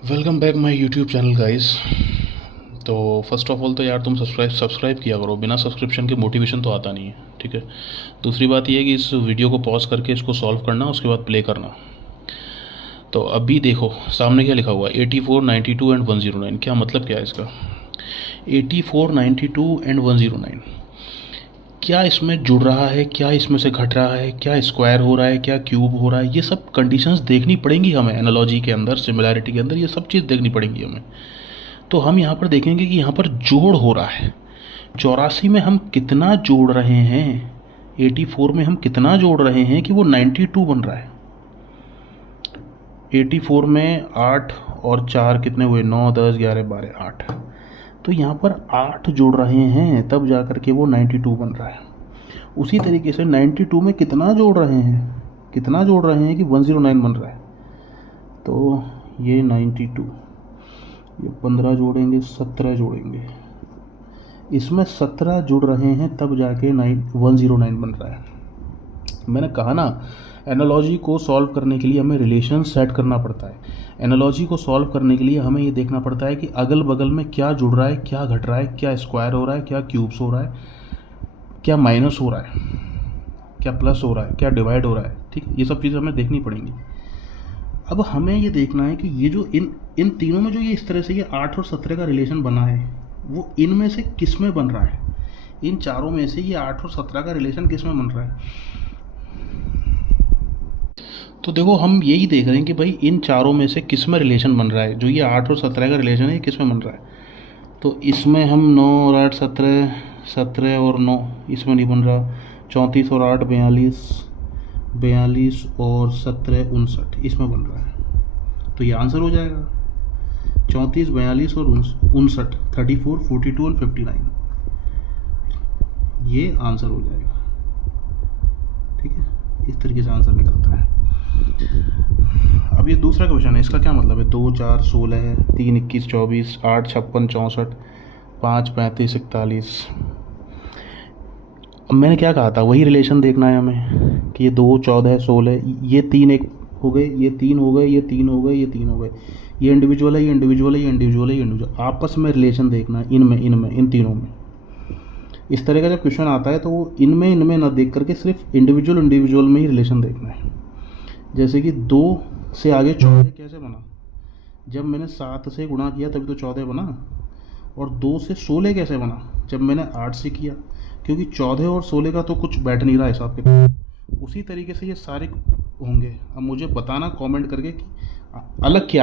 Welcome back my YouTube channel guys. तो first of all तो यार तुम सब्सक्राइब किया करो, बिना सब्सक्रिप्शन के मोटिवेशन तो आता नहीं है, ठीक है। दूसरी बात ये है कि इस वीडियो को पॉज करके इसको सॉल्व करना, उसके बाद प्ले करना। तो अभी देखो सामने क्या लिखा हुआ है, 84, 92 एंड 109। क्या मतलब क्या है इसका? 84, 92 एंड 109 क्या इसमें जुड़ रहा है, क्या इसमें से घट रहा है, क्या स्क्वायर हो रहा है, क्या क्यूब हो रहा है, ये सब कंडीशंस देखनी पड़ेंगी हमें। एनालॉजी के अंदर, सिमिलैरिटी के अंदर ये सब चीज़ देखनी पड़ेंगी हमें। तो हम यहाँ पर देखेंगे कि यहाँ पर जोड़ हो रहा है। 84 में हम कितना जोड़ रहे हैं, 84 में हम कितना जोड़ रहे हैं कि वो 92 बन रहा है। 84 में 8 और 4 कितने हुए, 9, 10, 11, 12, 8। तो यहाँ पर 8 जोड़ रहे हैं तब जा कर के वो 92 बन रहा है। उसी तरीके से 92 में कितना जोड़ रहे हैं, कितना जोड़ रहे हैं कि 109 बन रहा है। तो ये 92, ये 15 जोड़ेंगे, 17 जोड़ेंगे, इसमें 17 जुड़ रहे हैं तब जाके 109 बन रहा है। मैंने कहा ना, एनालॉजी को सॉल्व करने के लिए हमें रिलेशन सेट करना पड़ता है। एनालॉजी को सॉल्व करने के लिए हमें ये देखना पड़ता है कि अगल बगल में क्या जुड़ रहा है, क्या घट रहा है, क्या स्क्वायर हो रहा है, क्या क्यूब्स हो रहा है, क्या माइनस हो रहा है, क्या प्लस हो रहा है, क्या डिवाइड हो रहा है। ठीक, ये सब चीज़ें हमें देखनी पड़ेंगी। अब हमें ये देखना है कि ये जो इन इन तीनों में जो ये इस तरह से ये 8 और 17 का रिलेशन बना है, वो इनमें से किस में बन रहा है। इन चारों में से ये 8 और 17 का रिलेशन किस में बन रहा है। तो देखो हम यही देख रहे हैं कि भाई इन चारों में से किस में रिलेशन बन रहा है। जो ये 8 और 17 का रिलेशन है, ये किस में बन रहा है। तो इसमें हम 9 और 8 17, 17 और 9 इसमें नहीं बन रहा। 34 और 8 42, 42 और 17 59 इसमें बन रहा है। तो ये आंसर हो जाएगा 34, 42 और 59, 34, 42 और 59। ये आंसर हो जाएगा। ठीक है, इस तरीके से आंसर निकलता है। अब ये दूसरा क्वेश्चन है, इसका क्या मतलब है। 2, 4, 16, 3, 21, 24, 8, 56, 64, 5, 35, 41। अब मैंने क्या कहा था, वही रिलेशन देखना है हमें कि ये 2, 14, 16, ये 3 एक हो गए, ये 3 हो गए, ये 3 हो गए, ये 3 हो गए, ये इंडिविजुअल है, ये इंडिविजुअल है, ये इंडिविजुअल है, ये इंडिविजुअल। आपस में रिलेशन देखना है इनमें इन तीनों में। इस तरह का जब क्वेश्चन आता है तो वो इनमें ना देख करके सिर्फ इंडिविजुअल में ही रिलेशन देखना है। जैसे कि 2 से आगे 14 कैसे बना, जब मैंने 7 से गुणा किया तभी तो 14 बना। और 2 से 16 कैसे बना, जब मैंने 8 से किया, क्योंकि 14 और 16 का तो कुछ बैठ नहीं रहा हिसाब के। उसी तरीके से ये सारे होंगे। अब मुझे बताना कमेंट करके कि अलग क्या